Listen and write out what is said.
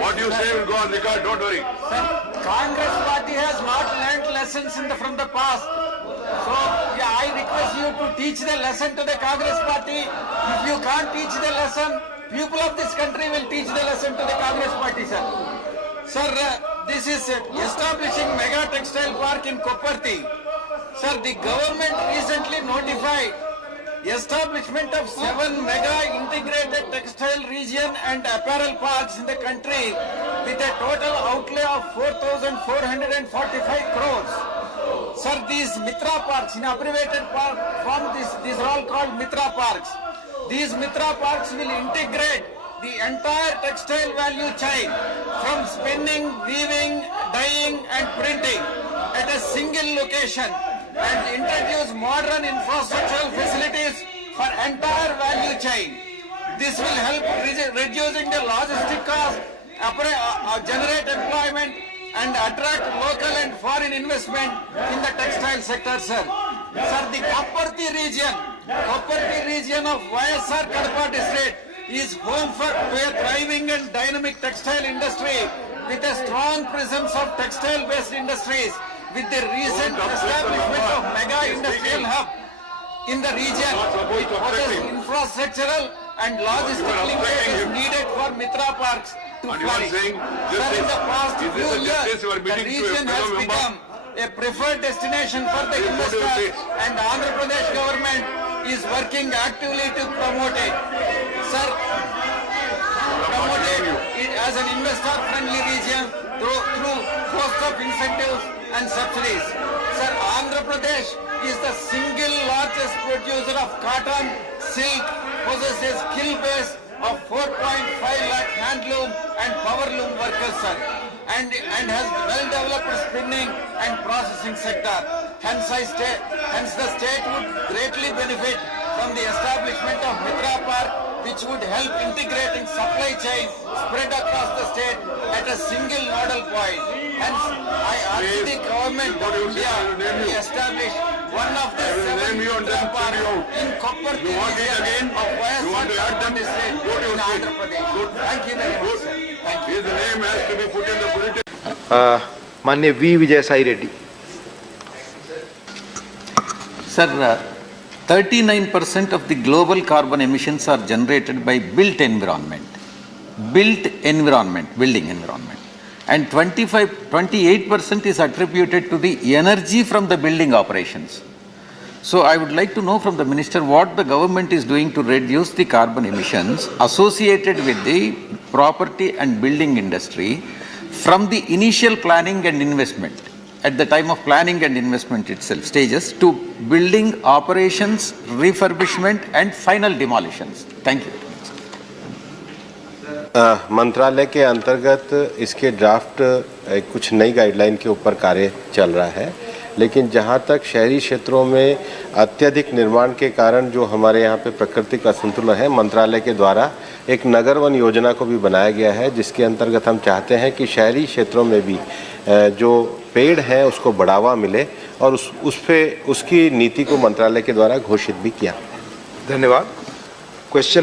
What you say will go on record, don't worry. Sir, Congress party has not learnt lessons from the past. So, yeah, I request you to teach the lesson to the Congress party. If you can't teach the lesson, people of this country will teach the lesson to the Congress party, sir. Sir, this is establishing mega textile park in Kopparthi. Sir, the government recently notified establishment of 7 mega integrated textile region and apparel parks in the country with a total outlay of 4,445 crores. Sir, these Mitra parks, in abbreviated form, these are all called Mitra parks. These Mitra parks will integrate the entire textile value chain from spinning, weaving, dyeing and printing at a single location and introduce modern infrastructural facilities for entire value chain. This will help reducing the logistic cost, generate employment and attract local and foreign investment in the textile sector, sir. Sir, the Kopparthi region of YSR Kadapa district is home to a thriving and dynamic textile industry with a strong presence of textile-based industries. With the recent establishment of mega industrial hub in the region, it possesses infrastructural and logistic linkages needed for Mitra parks to flourish. Sir, in the past few years, the region has become a preferred destination for the investors, and the Andhra Pradesh government is working actively to promote it. Sir, promote it as an investor-friendly region through host of incentives and subsidies. Sir, Andhra Pradesh is the single largest producer of cotton, silk, possesses skill base of 4.5 lakh handloom and powerloom workers, sir, and has well-developed spinning and processing sector. Hence the state would greatly benefit from the establishment of Mitra Park, which would help integrating supply chain spread across the state at a single nodal point. Hence, I urge the government of India to establish one of the 7 Mitra parks in Kopparthi region of YSR district in Andhra Pradesh. Thank you very much, sir. Thank you. His name has to be put in the bulletin. माननीय V Vijay Sai Reddy. Sir, 39% of the global carbon emissions are generated by building environment, building environment, and 28% is attributed to the energy from the building operations. So I would like to know from the Minister what the government is doing to reduce the carbon emissions associated with the property and building industry from the initial planning and investment, at the time of planning and investment itself, stages, to building operations, refurbishment and final demolitions. Thank you. मंत्रालय के अंतर्गत इसके draft कुछ नई guideline के ऊपर कार्य चल रहा है, लेकिन जहां तक शहरी क्षेत्रों में अत्यधिक निर्माण के कारण जो हमारे यहाँ पे प्राकृतिक असंतुलन है, मंत्रालय के द्वारा एक नगर वन योजना को भी बनाया गया है, जिसके अंतर्गत हम चाहते हैं कि शहरी क्षेत्रों में भी जो पेड़ हैं उसको बढ़ावा मिले और उसकी नीति को मंत्रालय के द्वारा घोषित भी किया. धन्यवाद. क्वेश्चन